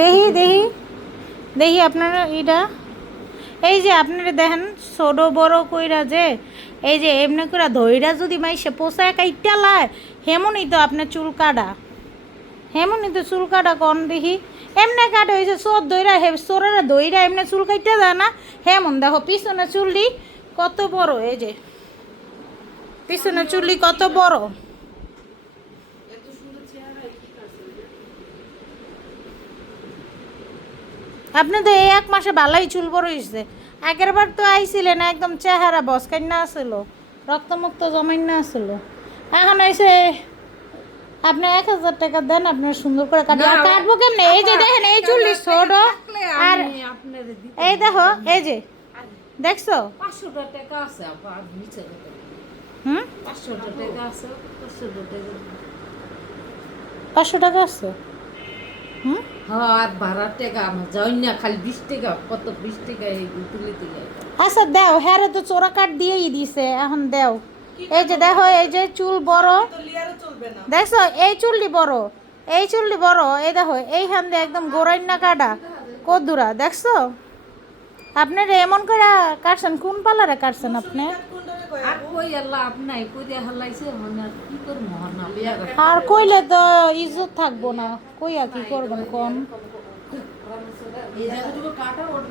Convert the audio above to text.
দেখি দেখি দেখি আপনারা এটা এই যে আপনারা দেখেন ছোট বড় কইরা যে এই যে এমনি করে ধইরা যদি মাইসে পোষায় কাইটা লায় হেমনই তো আপনার চুল কাটা হেমনই তো চুল কাটা কন দেখি এমনি কাটে হয়েছে সোর দইরা হে সোরেরা দইরা এমনি চুল কাইটা যায় না হেমন দেখো পিছনে চুলটি কত বড় এই যে পিছনে চুলটি কত বড় আপনি তো এই এক মাসে ভালোই চুল বড় হয়েছে আগের বার তো আইছিলেন একদম চেহারা বসকান্না আসলো রক্তমুক্ত জমাইন্না আসলো এখন এসে আপনি 1,000 টাকা দেন আপনার সুন্দর করে কাটবো আর কাটবো কেমনে এই যে দেখেন এই চুলটি ছোট আর এই দেখো এই যে দেখছো 500 টাকা আছে আর নিচে হুম 500 টাকা আছে 500 টাকা 500 টাকা আছে হুম হ্যাঁ আর ভাড়া টাকা আমার যাই না খালি 20 টাকা কত 20 টাকা এই তুলে তুলে আচ্ছা দেও হ্যাঁ তো চোরা কাট দিয়েই দিছে এখন দেও এই যে দেখো এই যে চুল বড় দেখছো এই চুলটি বড় এই চুলটি বড় এই দেখো এইখান দিয়ে একদম গোড়াইন্না কাটা কদ্দুরা দেখছো আপনার এমন করে কাটছেন কোন পালারে কাটছেন আপনি আর কই আল্লাহ আপনি কই দিয়া হলাইছে মানে আর কি করব না বিয়া করে আর কইলে তো ইজ্জত থাকবো না কইয়া কি করবেন কোন এই জায়গাটুকু কাটা ওর